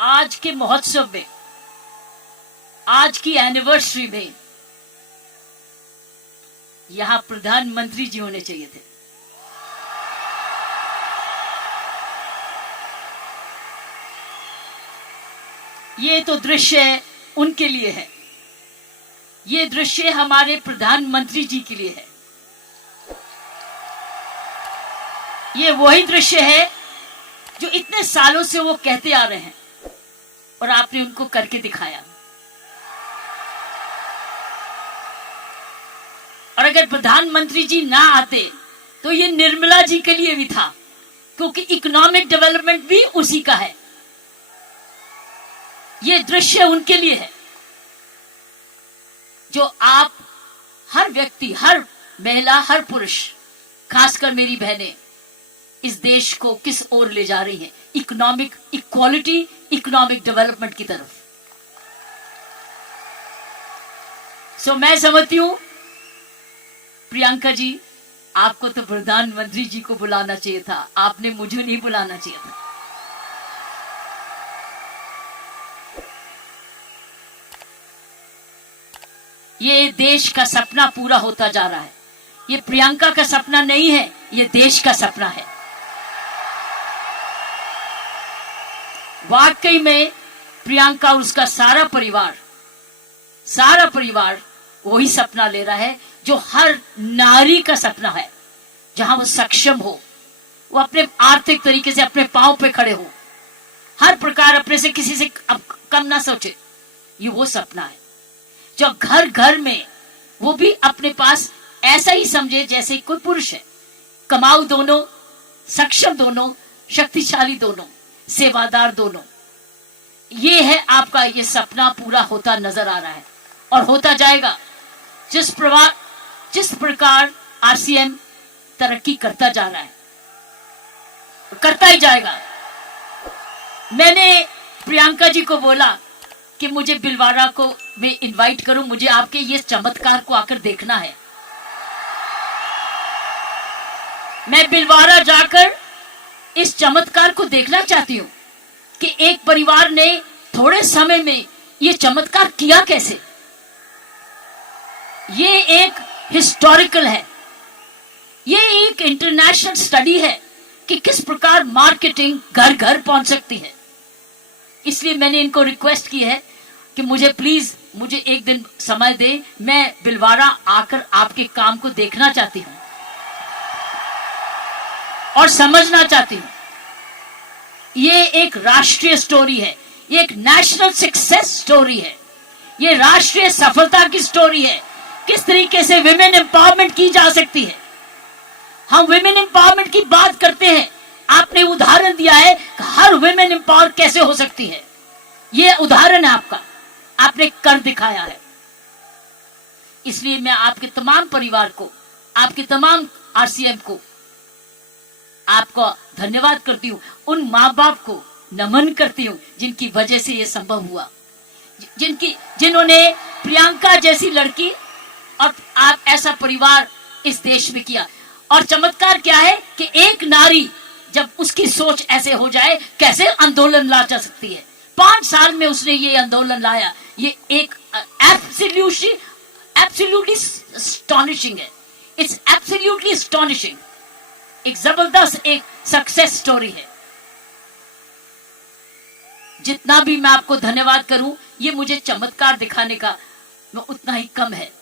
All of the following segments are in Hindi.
आज के महोत्सव में, आज की एनिवर्सरी में यहां प्रधानमंत्री जी होने चाहिए थे। ये तो दृश्य उनके लिए है, ये दृश्य हमारे प्रधानमंत्री जी के लिए है। ये वही दृश्य है जो इतने सालों से वो कहते आ रहे हैं और आपने उनको करके दिखाया। और अगर प्रधानमंत्री जी ना आते तो ये निर्मला जी के लिए भी था, क्योंकि इकोनॉमिक डेवलपमेंट भी उसी का है। ये दृश्य उनके लिए है जो आप हर व्यक्ति, हर महिला, हर पुरुष, खासकर मेरी बहनें इस देश को किस ओर ले जा रही हैं, इकोनॉमिक इक्वालिटी, इकोनॉमिक डेवलपमेंट की तरफ। सो मैं समझती हूं प्रियंका जी, आपको तो प्रधानमंत्री जी को बुलाना चाहिए था, आपने मुझे नहीं बुलाना चाहिए था। ये देश का सपना पूरा होता जा रहा है। ये प्रियंका का सपना नहीं है, ये देश का सपना है। वाकई में प्रियंका और उसका सारा परिवार वही सपना ले रहा है जो हर नारी का सपना है, जहां वो सक्षम हो, वो अपने आर्थिक तरीके से अपने पांव पे खड़े हो, हर प्रकार अपने से किसी से कम ना सोचे। ये वो सपना है जो घर घर में वो भी अपने पास ऐसा ही समझे जैसे कोई पुरुष है। कमाऊ दोनों, सक्षम दोनों, शक्तिशाली दोनों, सेवादार दोनों। ये है आपका, ये सपना पूरा होता नजर आ रहा है और होता जाएगा। जिस प्रकार आरसीएम तरक्की करता जा रहा है, करता ही जाएगा। मैंने प्रियंका जी को बोला कि मुझे बिलवाड़ा को मैं इनवाइट करूं, मुझे आपके ये चमत्कार को आकर देखना है। मैं बिलवाड़ा जाकर इस चमत्कार को देखना चाहती हूं कि एक परिवार ने थोड़े समय में ये चमत्कार किया कैसे। ये एक हिस्टोरिकल है, ये एक इंटरनेशनल स्टडी है कि किस प्रकार मार्केटिंग घर घर पहुंच सकती है। इसलिए मैंने इनको रिक्वेस्ट की है कि मुझे एक दिन समय दे, मैं बिलवाड़ा आकर आपके काम को देखना चाहती हूं और समझना चाहती हूं। ये एक राष्ट्रीय स्टोरी है, ये एक नेशनल सक्सेस स्टोरी है, ये राष्ट्रीय सफलता की स्टोरी है। किस तरीके से विमेन एम्पावरमेंट की जा सकती है। हम विमेन एम्पावरमेंट की बात करते हैं, आपने उदाहरण दिया है कि हर विमेन एम्पावर कैसे हो सकती है। ये उदाहरण है आपका, आपने कर दिखाया है। इसलिए मैं आपके तमाम परिवार को, आपके तमाम आरसीएम को आपको धन्यवाद करती हूँ। उन माँ बाप को नमन करती हूँ जिनकी वजह से ये संभव हुआ, जिन्होंने प्रियंका जैसी लड़की और आप ऐसा परिवार इस देश में किया। और चमत्कार क्या है कि एक नारी जब उसकी सोच ऐसे हो जाए, कैसे आंदोलन ला जा सकती है। 5 साल में उसने ये आंदोलन लाया। ये एक एब्सोल्युटली एस्टॉनिशिंग है। It's absolutely astonishing. एक जबरदस्त एक सक्सेस स्टोरी है। जितना भी मैं आपको धन्यवाद करूं, ये मुझे चमत्कार दिखाने का उतना ही कम है।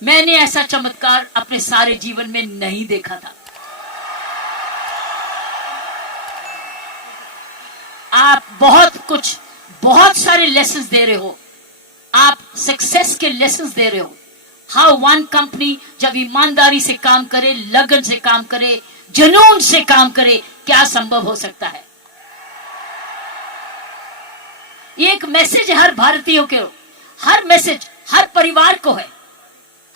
मैंने ऐसा चमत्कार अपने सारे जीवन में नहीं देखा था। आप बहुत सारे लेसन्स दे रहे हो, आप सक्सेस के लेसन्स दे रहे हो। हाउ वन कंपनी जब ईमानदारी से काम करे, लगन से काम करे, जुनून से काम करे, क्या संभव हो सकता है। ये एक मैसेज हर भारतीयों के, हर मैसेज हर परिवार को है।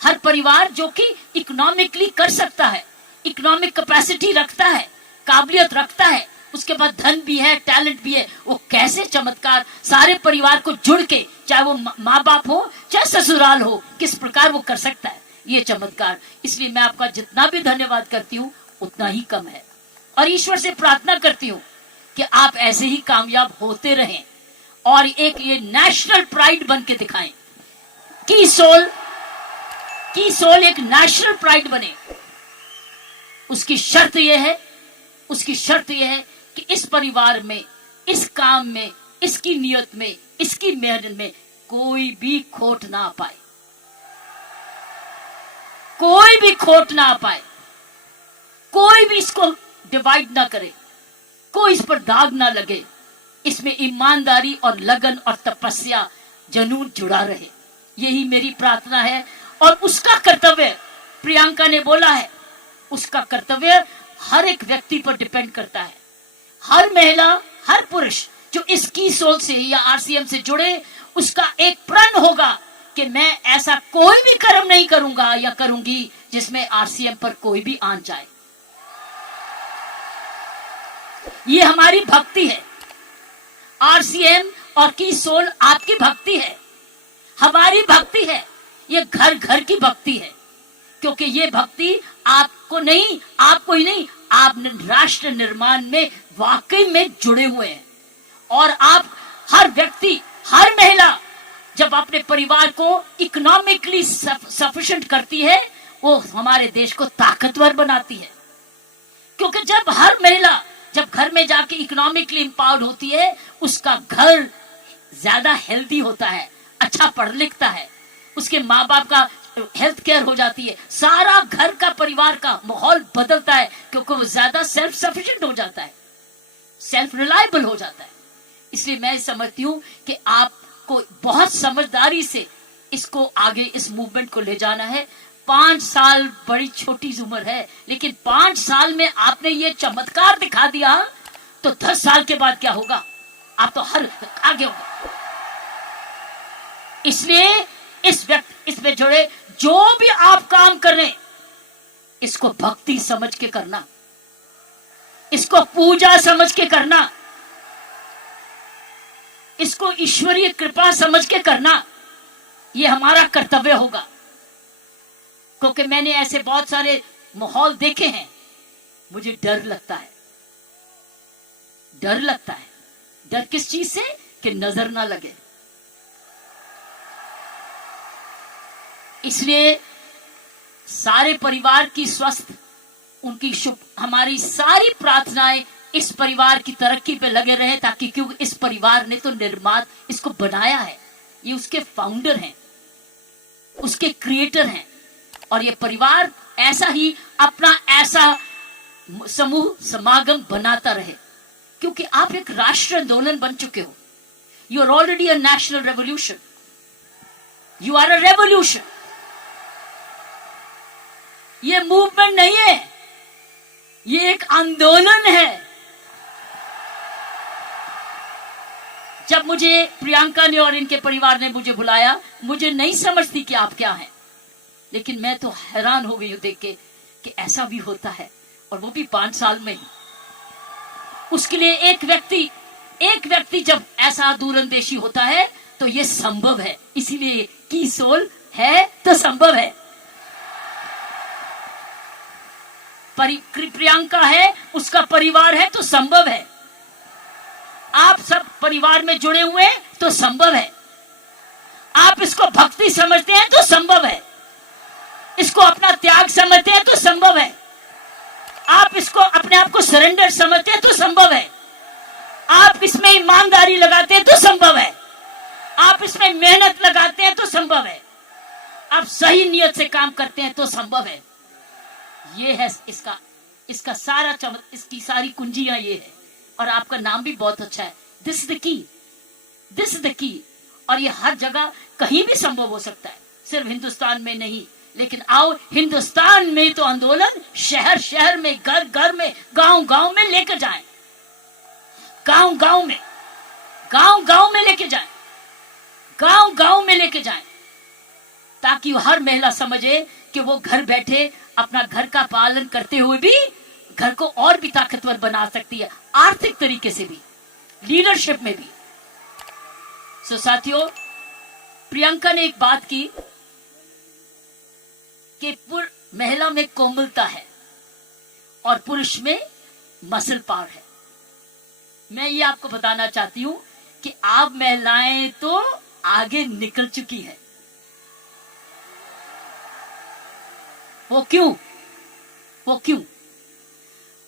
हर परिवार जो कि इकोनॉमिकली कर सकता है, इकोनॉमिक कैपेसिटी रखता है, काबिलियत रखता है, उसके बाद धन भी है, टैलेंट भी है, वो कैसे चमत्कार सारे परिवार को जुड़ के, चाहे वो माँ बाप हो चाहे ससुराल हो, किस प्रकार वो कर सकता है ये चमत्कार। इसलिए मैं आपका जितना भी धन्यवाद करती हूँ उतना ही कम है। और ईश्वर से प्रार्थना करती हूँ कि आप ऐसे ही कामयाब होते रहें, और एक ये नेशनल प्राइड बन के दिखाएं। की सोल एक नेशनल प्राइड बने। उसकी शर्त यह है कि इस परिवार में, इस काम में, इसकी नियत में, इसकी मेहनत में कोई भी खोट ना पाए, कोई भी खोट ना पाए, कोई भी इसको डिवाइड ना करे, कोई इस पर दाग ना लगे। इसमें ईमानदारी और लगन और तपस्या, जुनून जुड़ा रहे। यही मेरी प्रार्थना है। और उसका कर्तव्य, प्रियंका ने बोला है, उसका कर्तव्य हर एक व्यक्ति पर डिपेंड करता है। हर महिला, हर पुरुष जो इस की सोल से या आरसीएम से जुड़े, उसका एक प्रण होगा कि मैं ऐसा कोई भी कर्म नहीं करूंगा या करूंगी जिसमें आरसीएम पर कोई भी आन जाए। ये हमारी भक्ति है। आरसीएम और की सोल आपकी भक्ति है, हमारी भक्ति है। ये घर घर की भक्ति है, क्योंकि ये भक्ति आपको ही नहीं, आप राष्ट्र निर्माण में वाकई में जुड़े हुए हैं। और आप हर व्यक्ति, हर महिला जब अपने परिवार को इकोनॉमिकली सफिशिएंट करती है, वो हमारे देश को ताकतवर बनाती है। क्योंकि जब हर महिला जब घर में जाके इकोनॉमिकली एम्पावर्ड होती है, उसका घर ज्यादा हेल्दी होता है, अच्छा पढ़ लिखता है, उसके माँ बाप का हेल्थ केयर हो जाती है, सारा घर का परिवार का माहौल बदलता है, क्योंकि वो ज्यादा सेल्फ सफिशिएंट हो जाता है, सेल्फ रिलायबल हो जाता है। इसलिए मैं समझती हूँ कि आपको बहुत समझदारी से इसको आगे, इस मूवमेंट को ले जाना है। 5 साल बड़ी छोटी उम्र है, लेकिन 5 साल में आपने ये चमत्कार दिखा दिया, तो 10 साल के बाद क्या होगा? आप तो हर आगे होगा। इसलिए इसमें जुड़े जो भी आप काम कर रहे हैं, इसको भक्ति समझ के करना, इसको पूजा समझ के करना, इसको ईश्वरीय कृपा समझ के करना। ये हमारा कर्तव्य होगा। क्योंकि मैंने ऐसे बहुत सारे माहौल देखे हैं, मुझे डर लगता है। डर किस चीज से? कि नजर ना लगे। इसलिए सारे परिवार की स्वस्थ, उनकी शुभ, हमारी सारी प्रार्थनाएं इस परिवार की तरक्की पे लगे रहे, ताकि क्योंकि इस परिवार ने तो निर्माण इसको बनाया है, ये उसके फाउंडर हैं, उसके क्रिएटर हैं। और ये परिवार ऐसा ही अपना ऐसा समूह समागम बनाता रहे, क्योंकि आप एक राष्ट्रीय आंदोलन बन चुके हो। You are already a national revolution, you are a revolution. ये मूवमेंट नहीं है, ये एक आंदोलन है। जब मुझे प्रियंका ने और इनके परिवार ने मुझे बुलाया, मुझे नहीं समझती कि आप क्या हैं, लेकिन मैं तो हैरान हो गई हूं देख के कि ऐसा भी होता है, और वो भी 5 साल में ही। उसके लिए एक व्यक्ति जब ऐसा दूरंदेशी होता है तो ये संभव है। इसीलिए की सोल है तो संभव है। प्रियंका है, उसका परिवार है तो संभव है। आप सब परिवार में जुड़े हुए तो संभव है। आप इसको भक्ति समझते हैं तो संभव है। इसको अपना त्याग समझते हैं तो संभव है। आप इसको अपने आप को सरेंडर समझते हैं तो संभव है। आप इसमें ईमानदारी लगाते हैं तो संभव है। आप इसमें मेहनत लगाते हैं तो संभव है। आप सही नियत से काम करते हैं तो संभव है। ये है इसका सारा इसकी सारी कुंजियां ये है। और आपका नाम भी बहुत अच्छा है, दिस इज द की। और ये हर जगह कहीं भी संभव हो सकता है, सिर्फ हिंदुस्तान में नहीं। लेकिन आओ, हिंदुस्तान में तो आंदोलन शहर शहर में, घर घर में, गांव गांव में लेकर जाएं, गांव गांव में लेके जाएं, गांव गांव में लेके जाएं, ताकि हर महिला समझे कि वो घर बैठे अपना घर का पालन करते हुए भी घर को और भी ताकतवर बना सकती है, आर्थिक तरीके से भी, लीडरशिप में भी। सो साथियों, प्रियंका ने एक बात की कि महिला में कोमलता है और पुरुष में मसल पावर है। मैं ये आपको बताना चाहती हूं कि आप महिलाएं तो आगे निकल चुकी है। वो क्यों? वो क्यों?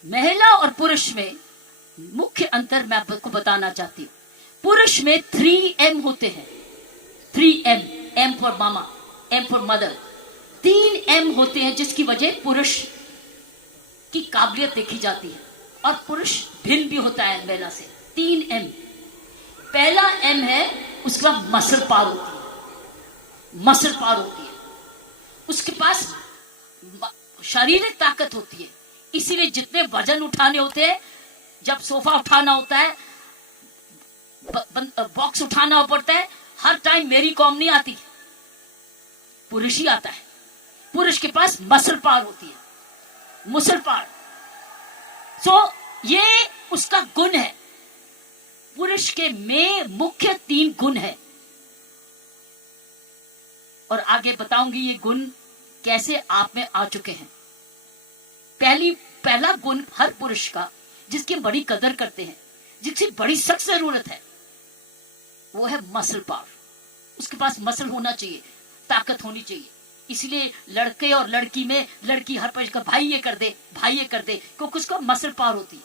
महिला और पुरुष में मुख्य अंतर मैं आपको बताना चाहती हूं। पुरुष में 3M होते हैं। 3M, M for mama, M for mother. 3M होते हैं जिसकी वजह पुरुष की काबिलियत देखी जाती है और पुरुष भिन्न भी होता है महिला से। 3M। पहला M है उसका मसल पावर होती है, मसल पावर होती है, उसके पास शारीरिक ताकत होती है। इसीलिए जितने वजन उठाने होते हैं, जब सोफा उठाना होता है, बॉक्स उठाना पड़ता है, हर टाइम मेरी कॉम नहीं आती, पुरुष ही आता है। पुरुष के पास मसल पावर होती है, मसल पावर। सो ये उसका गुण है। पुरुष के में मुख्य 3 गुण है और आगे बताऊंगी ये गुण कैसे आप में आ चुके हैं। पहला गुण हर पुरुष का जिसकी बड़ी कदर करते हैं, जिसकी बड़ी सख्त जरूरत है, वो है मसल पावर। उसके पास मसल होना चाहिए, ताकत होनी चाहिए। इसलिए लड़के और लड़की में लड़की हर पर भाई ये कर दे, भाई ये कर दे, क्योंकि उसका मसल पावर होती है।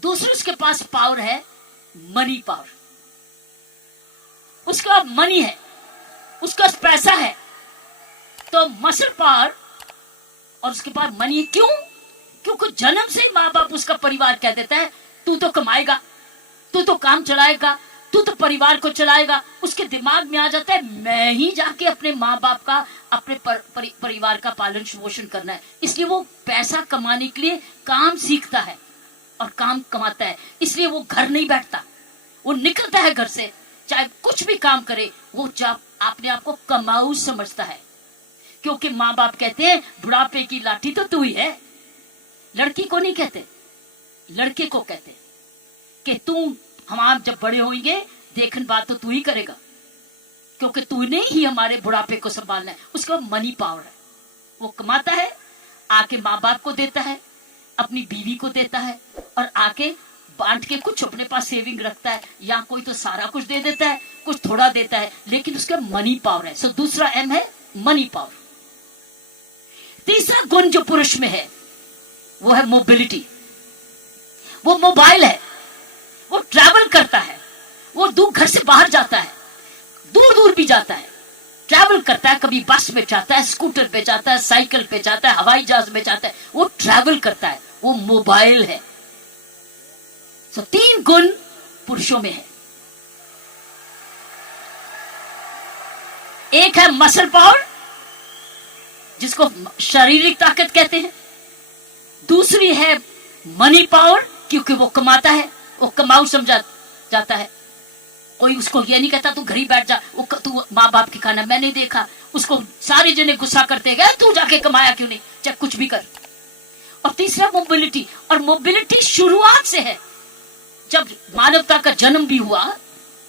दूसरे उसके पास पावर है मनी पावर। उसका मनी है, उसका पैसा है, तो मसल पावर और उसके पास मनी। क्यों? क्योंकि जन्म से माँ बाप उसका परिवार कह देता है तू तो कमाएगा, तू तो काम चलाएगा, तू तो परिवार को चलाएगा। उसके दिमाग में आ जाता है मैं ही जाके अपने माँ बाप का, अपने परिवार का पालन पोषण करना है। इसलिए वो पैसा कमाने के लिए काम सीखता है और काम कमाता है। इसलिए वो घर नहीं बैठता, वो निकलता है घर से, चाहे कुछ भी काम करे, वो जब अपने आप को कमाऊ समझता है। क्योंकि माँ बाप कहते हैं बुढ़ापे की लाठी तो तू ही है। लड़की को नहीं कहते, लड़के को कहते कि तू, हम आप जब बड़े होंगे देखन बात तो तू ही करेगा, क्योंकि तूने ही हमारे बुढ़ापे को संभालना है। उसका मनी पावर है, वो कमाता है, आके माँ बाप को देता है, अपनी बीवी को देता है और आके बांट के कुछ अपने पास सेविंग रखता है, या कोई तो सारा कुछ दे देता है, कुछ थोड़ा देता है, लेकिन उसका मनी पावर है। सो दूसरा M है मनी पावर। तीसरा गुण जो पुरुष में है वो है मोबिलिटी। वो मोबाइल है, वो ट्रैवल करता है, वो दूर घर से बाहर जाता है, दूर दूर भी जाता है, ट्रैवल करता है। कभी बस में जाता है, स्कूटर पे जाता है, साइकिल पे जाता है, हवाई जहाज में जाता है, वो ट्रैवल करता है, वो मोबाइल है। सो 3 गुण पुरुषों में है। एक है मसल पावर जिसको शारीरिक ताकत कहते हैं, दूसरी है मनी पावर क्योंकि वो कमाता है, वो कमाऊ समझा जाता है। कोई उसको ये नहीं कहता तू घर ही बैठ जा, वो तू माँ बाप की खाना। मैं नहीं देखा उसको सारे जने गुस्सा करते गए तू जाके कमाया क्यों नहीं, चाहे कुछ भी कर। और तीसरा मोबिलिटी, और मोबिलिटी शुरुआत से है। जब मानवता का जन्म भी हुआ,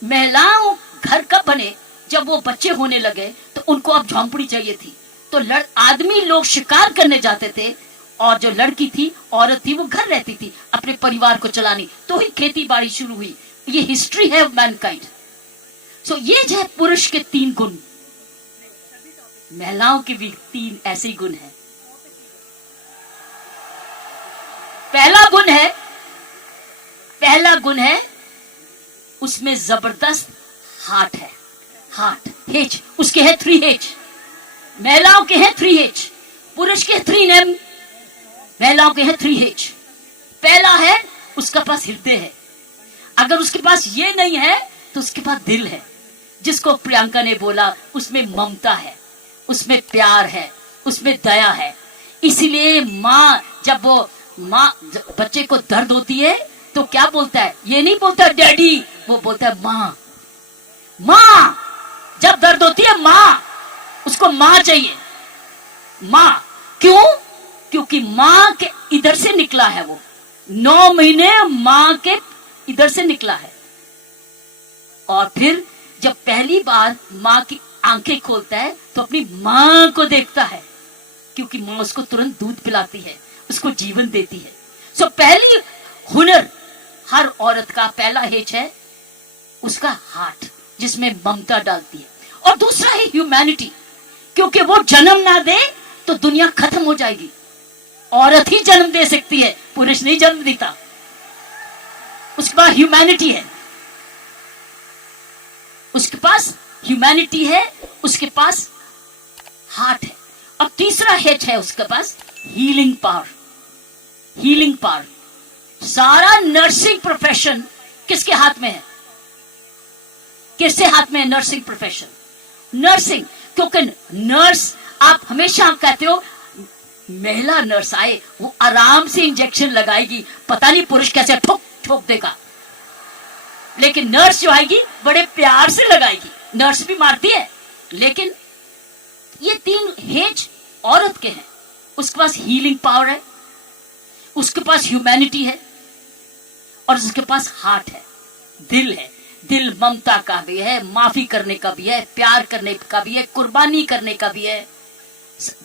महिलाओं घर कब बने, जब वो बच्चे होने लगे तो उनको अब झोंपड़ी चाहिए थी, तो आदमी लोग शिकार करने जाते थे और जो लड़की थी, औरत थी, वो घर रहती थी अपने परिवार को चलानी। तो ही खेती बाड़ी शुरू हुई। ये हिस्ट्री है मैनकाइंड। सो ये जो है पुरुष के 3 गुण, महिलाओं के भी 3 ऐसे गुण हैं। पहला गुण है उसमें जबरदस्त हार्ट है, हार्ट, H, उसके है 3H। महिलाओं के हैं 3H, पुरुष के 3M, महिलाओं के हैं 3H। पहला है उसका पास हृदय है। अगर उसके पास ये नहीं है तो उसके पास दिल है, जिसको प्रियंका ने बोला उसमें ममता है, उसमें प्यार है, उसमें दया है। इसलिए माँ, जब वो माँ बच्चे को दर्द होती है तो क्या बोलता है, ये नहीं बोलता डैडी, वो बोलता है माँ। माँ जब दर्द होती है माँ, उसको माँ चाहिए, माँ। क्यों? क्योंकि माँ के इधर से निकला है, वो 9 महीने माँ के इधर से निकला है। और फिर जब पहली बार माँ की आंखें खोलता है तो अपनी माँ को देखता है, क्योंकि माँ उसको तुरंत दूध पिलाती है, उसको जीवन देती है। सो पहली हुनर हर औरत का पहला H है उसका हार्ट जिसमें ममता डालती है, और दूसरा है ह्यूमैनिटी, क्योंकि वो जन्म ना दे तो दुनिया खत्म हो जाएगी। औरत ही जन्म दे सकती है, पुरुष नहीं जन्म देता। उसके पास ह्यूमैनिटी है, उसके पास ह्यूमैनिटी है, उसके पास हार्ट है। और तीसरा हेच है उसके पास हीलिंग पावर। Healing power. सारा नर्सिंग प्रोफेशन किसके हाथ में है? किसके हाथ में है नर्सिंग प्रोफेशन? नर्सिंग, क्योंकि नर्स, आप हमेशा कहते हो महिला नर्स आए वो आराम से इंजेक्शन लगाएगी, पता नहीं पुरुष कैसे ठोक ठोक देगा, लेकिन नर्स जो आएगी बड़े प्यार से लगाएगी। नर्स भी मारती है, लेकिन ये तीन हेज औरत के हैं। उसके पास हीलिंग पावर है, उसके पास ह्यूमैनिटी है, और उसके पास हार्ट है, दिल है। दिल ममता का भी है, माफी करने का भी है, प्यार करने का भी है, कुर्बानी करने का भी है,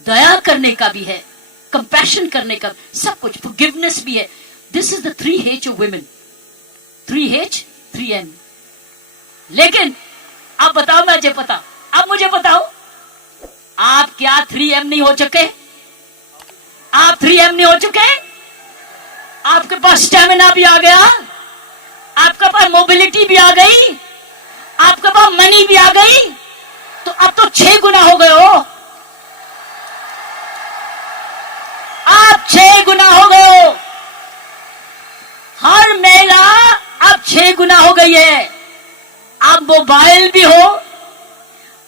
दया करने का भी है, कंपैशन करने का, सब कुछ, फॉरगिवनेस भी है। This is the 3H of women. 3H 3M। लेकिन आप बताओ, मुझे पता, आप मुझे बताओ, आप क्या 3M नहीं हो चुके? आप 3M नहीं हो चुके? आपके पास स्टेमिना भी आ गया, आपके पास मोबिलिटी भी आ गई, आपके पास मनी भी आ गई, तो अब तो 6 गुना हो गए हो। आप 6 गुना हो गए हो। हर महिला अब 6 गुना हो गई है। अब मोबाइल भी हो,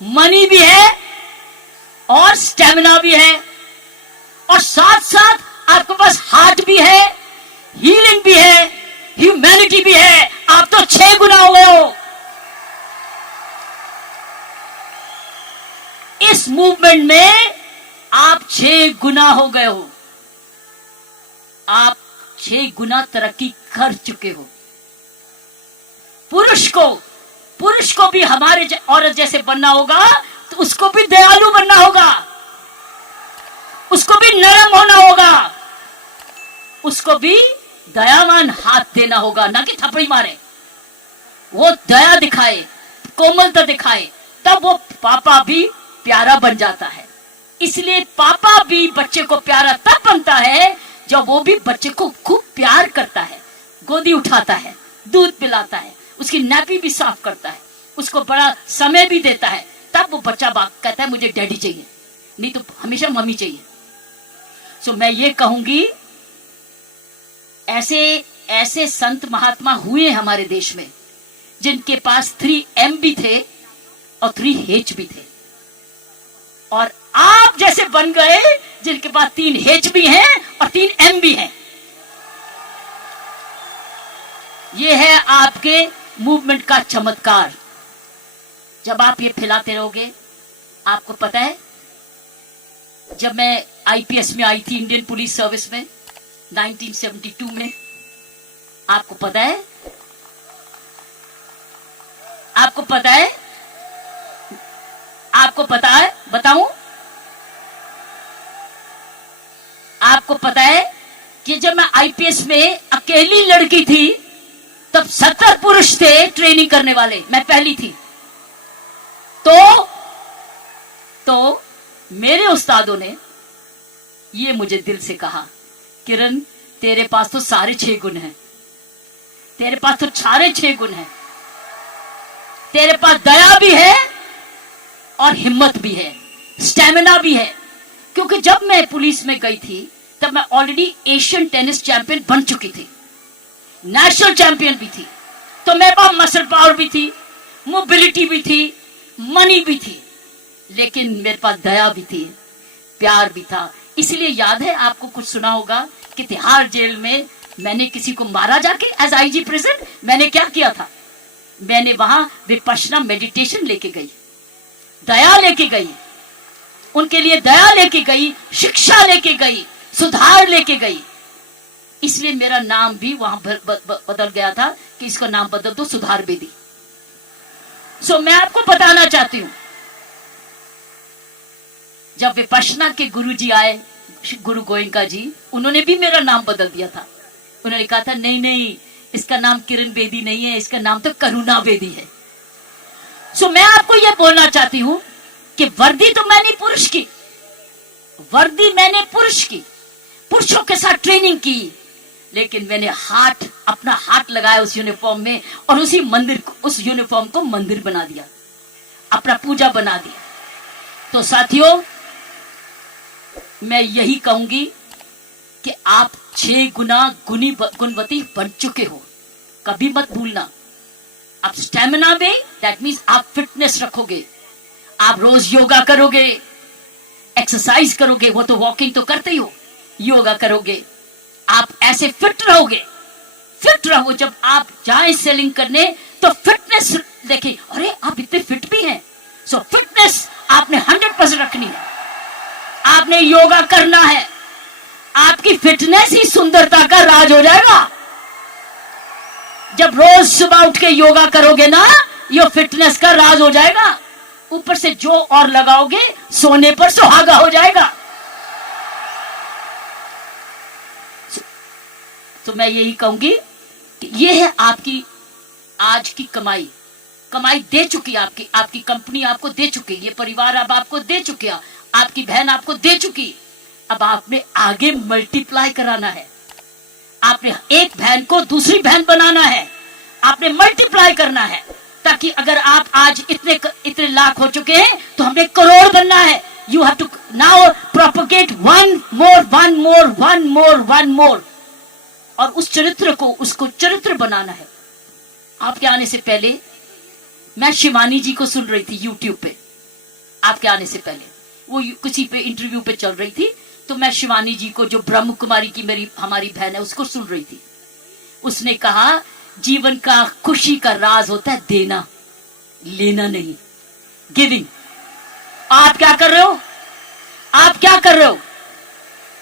मनी भी है, और स्टेमिना भी है, और साथ साथ आपके पास हार्ट भी है, हीलिंग भी है, ह्यूमैनिटी भी है। आप तो 6 गुना हो गए हो। इस मूवमेंट में आप 6 गुना हो गए हो। आप 6 गुना तरक्की कर चुके हो। पुरुष को भी हमारे औरत जैसे बनना होगा, तो उसको भी दयालु बनना होगा, उसको भी नरम होना होगा, उसको भी दयावान हाथ देना होगा, ना कि थप्पड़ी मारे। वो दया दिखाए, कोमलता दिखाए, तब वो पापा भी प्यारा बन जाता है। इसलिए पापा भी बच्चे को प्यारा तब बनता है जब वो भी बच्चे को खूब प्यार करता है, गोदी उठाता है, दूध पिलाता है, उसकी नैपी भी साफ करता है, उसको बड़ा समय भी देता है। तब वो बच्चा कहता है मुझे डैडी चाहिए, नहीं तो हमेशा मम्मी चाहिए। सो मैं ये कहूंगी, ऐसे संत महात्मा हुए हमारे देश में जिनके पास 3M भी थे और 3H भी थे, और आप जैसे बन गए जिनके पास 3H भी हैं और 3M भी हैं। ये है आपके मूवमेंट का चमत्कार। जब आप ये फैलाते रहोगे, आपको पता है, जब मैं IPS में आई थी, इंडियन पुलिस सर्विस में 1972 में, आपको पता है, आपको पता है, आपको पता है, बताऊं, आपको पता है कि जब मैं IPS में अकेली लड़की थी, तब 70 पुरुष थे ट्रेनिंग करने वाले, मैं पहली थी। तो मेरे उस्तादों ने ये मुझे दिल से कहा, किरण तेरे पास तो सारे 6 गुण हैं, तेरे पास तो सारे 6 गुण हैं, तेरे पास दया भी है और हिम्मत भी है, स्टेमिना भी है। क्योंकि जब मैं पुलिस में गई थी तब मैं ऑलरेडी एशियन टेनिस चैंपियन बन चुकी थी, नेशनल चैंपियन भी थी, तो मेरे पास मसल पावर भी थी, मोबिलिटी भी थी, मनी भी थी, लेकिन मेरे पास दया भी थी, प्यार भी था। इसलिए याद है आपको, कुछ सुना होगा कि तिहाड़ जेल में मैंने किसी को मारा जाके, एज IG प्रेजेंट मैंने क्या किया था, मैंने वहां विपश्यना मेडिटेशन लेके गई, दया लेके गई, उनके लिए दया लेके गई, शिक्षा लेके गई, सुधार लेके गई। इसलिए मेरा नाम भी वहां बदल गया था कि इसका नाम बदल दो, सुधार बेदी। सो मैं आपको बताना चाहती हूं, जब विपश्यना के गुरुजी आए, गुरु गोयनका जी, उन्होंने भी मेरा नाम बदल दिया था। उन्होंने कहा था नहीं नहीं, इसका नाम किरण बेदी नहीं है, इसका नाम तो करुणा बेदी है। सो मैं आपको यह बोलना चाहती हूं कि वर्दी तो मैंने पुरुष की, वर्दी मैंने पुरुष की, पुरुषों के साथ ट्रेनिंग की, लेकिन मैंने अपना हाथ लगाया उस यूनिफॉर्म में और उस यूनिफॉर्म को मंदिर बना दिया, अपना पूजा बना दिया। तो साथियों, मैं यही कहूंगी कि आप 6 गुना गुणवती बन चुके हो, कभी मत भूलना। आप स्टेमिना में, दैट मीन्स आप फिटनेस रखोगे, आप रोज योगा करोगे, एक्सरसाइज करोगे, वो तो वॉकिंग तो करते ही हो, योगा करोगे, आप ऐसे फिट रहोगे। फिट रहो, जब आप जाए सेलिंग करने तो फिटनेस देखें, अरे आप इतने फिट भी हैं। सो फिटनेस आपने 100% रखनी है, आपने योगा करना है, आपकी फिटनेस ही सुंदरता का राज हो जाएगा। जब रोज सुबह उठ के योगा करोगे ना, ये फिटनेस का राज हो जाएगा। ऊपर से जो और लगाओगे, सोने पर सुहागा हो जाएगा। तो मैं यही कहूंगी कि ये है आपकी आज की कमाई। कमाई दे चुकी है आपकी कंपनी आपको दे चुकी, ये परिवार अब आपको दे चुके, आपकी बहन आपको दे चुकी। अब आपने आगे मल्टीप्लाई कराना है, आपने एक बहन को दूसरी बहन बनाना है, आपने मल्टीप्लाई करना है, ताकि अगर आप आज इतने लाख हो चुके हैं तो हमें करोड़ बनना है। You have to now propagate one more, और उस चरित्र को, उसको चरित्र बनाना है। आपके आने से पहले मैं शिवानी जी को सुन रही थी यूट्यूब पे, आपके आने से पहले वो किसी पे इंटरव्यू पे चल रही थी, तो मैं शिवानी जी को, जो ब्रह्म कुमारी की हमारी बहन है, उसको सुन रही थी। उसने कहा जीवन का खुशी का राज होता है देना, लेना नहीं, गिविंग। आप क्या कर रहे हो? आप क्या कर रहे हो?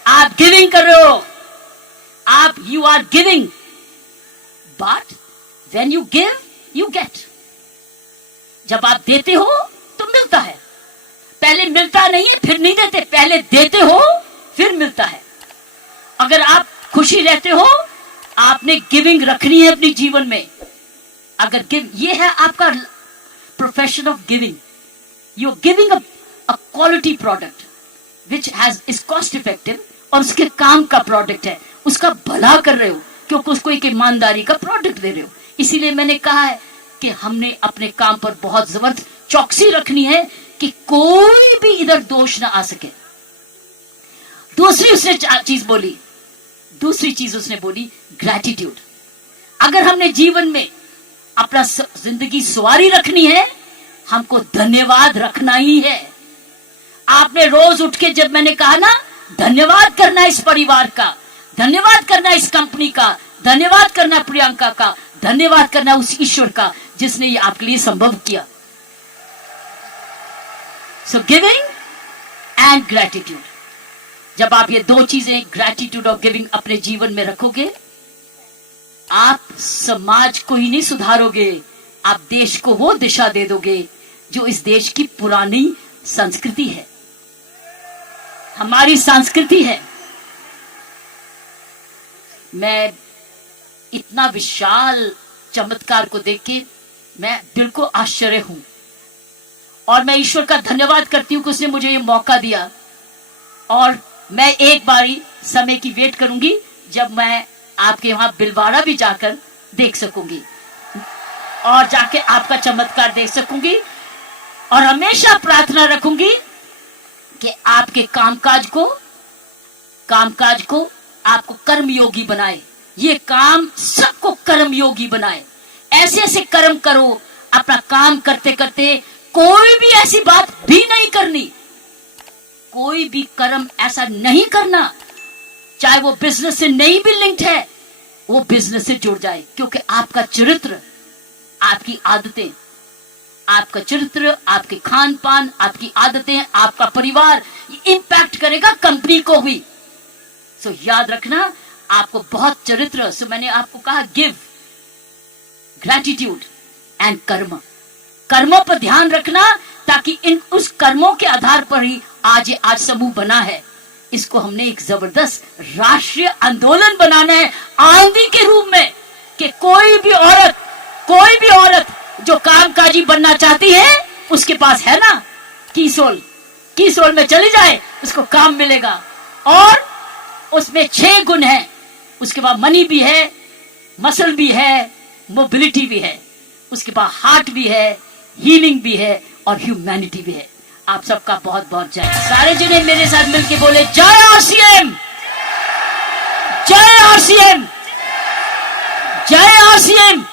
आप गिविंग कर रहे हो, आप you are giving, but when you give you get. जब आप देते हो तो मिलता है, पहले मिलता नहीं है फिर नहीं देते, पहले देते हो फिर मिलता है। अगर आप खुशी रहते हो, आपने गिविंग रखनी है अपने जीवन में। अगर ये है आपका profession of giving, you are giving a quality product which is cost effective, और उसके काम का प्रोडक्ट है, उसका भला कर रहे हो, क्योंकि उसको एक ईमानदारी का प्रोडक्ट दे रहे हो। इसीलिए मैंने कहा है कि हमने अपने काम पर बहुत जबरदस्त चौकसी रखनी है कि कोई भी इधर दोष ना आ सके। दूसरी चीज उसने बोली ग्रैटिट्यूड। अगर हमने जीवन में अपना जिंदगी सवारी रखनी है, हमको धन्यवाद रखना ही है। आपने रोज उठ के, जब मैंने कहा ना, धन्यवाद करना इस परिवार का, धन्यवाद करना इस कंपनी का, धन्यवाद करना प्रियंका का, धन्यवाद करना उस ईश्वर का जिसने ये आपके लिए संभव किया। सो गिविंग एंड ग्रैटिट्यूड, जब आप ये दो चीजें, ग्रैटिट्यूड और गिविंग, अपने जीवन में रखोगे, आप समाज को ही नहीं सुधारोगे, आप देश को वो दिशा दे दोगे जो इस देश की पुरानी संस्कृति है, हमारी संस्कृति है। मैं इतना विशाल चमत्कार को देख के मैं दिल को आश्चर्य हूं, और मैं ईश्वर का धन्यवाद करती हूं कि उसने मुझे ये मौका दिया। और मैं एक बारी समय की वेट करूंगी जब मैं आपके वहां बिलवाड़ा भी जाकर देख सकूंगी, और जाके आपका चमत्कार देख सकूंगी, और हमेशा प्रार्थना रखूंगी कि आपके कामकाज को आपको कर्मयोगी बनाए, ये काम सबको कर्मयोगी बनाए। ऐसे ऐसे कर्म करो, अपना काम करते करते कोई भी ऐसी बात भी नहीं करनी, कोई भी कर्म ऐसा नहीं करना, चाहे वो बिजनेस से नहीं भी लिंक्ड है, वो बिजनेस से जुड़ जाए, क्योंकि आपका चरित्र, आपकी आदतें, आपका चरित्र, आपके खान पान, आपकी आदतें, आपका परिवार, इंपैक्ट करेगा कंपनी को भी। सो याद रखना, आपको बहुत चरित्र। सो मैंने आपको कहा गिव, ग्रैटिट्यूड एंड कर्म। कर्मों पर ध्यान रखना, ताकि उस कर्मों के आधार पर ही आज समूह बना है। इसको हमने एक जबरदस्त राष्ट्रीय आंदोलन बनाना है, आंधी के रूप में। कि कोई भी औरत जो कामकाजी बनना चाहती है उसके पास है ना कीसोल में चली जाए, उसको काम मिलेगा। और उसमें 6 गुण हैं। उसके बाद मनी भी है, मसल भी है, मोबिलिटी भी है, उसके बाद हार्ट भी है, हीलिंग भी है और ह्यूमैनिटी भी है। आप सबका बहुत बहुत जय। सारे जने मेरे साथ मिलके बोले जय आरसीएम, जय आरसीएम, जय आरसीएम,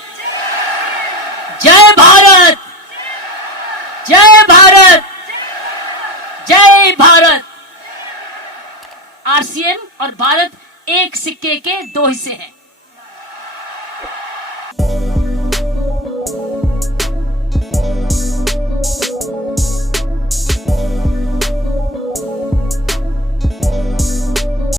जय भारत, जय भारत, जय भारत। आरसीएम और भारत एक सिक्के के 2 हिस्से हैं।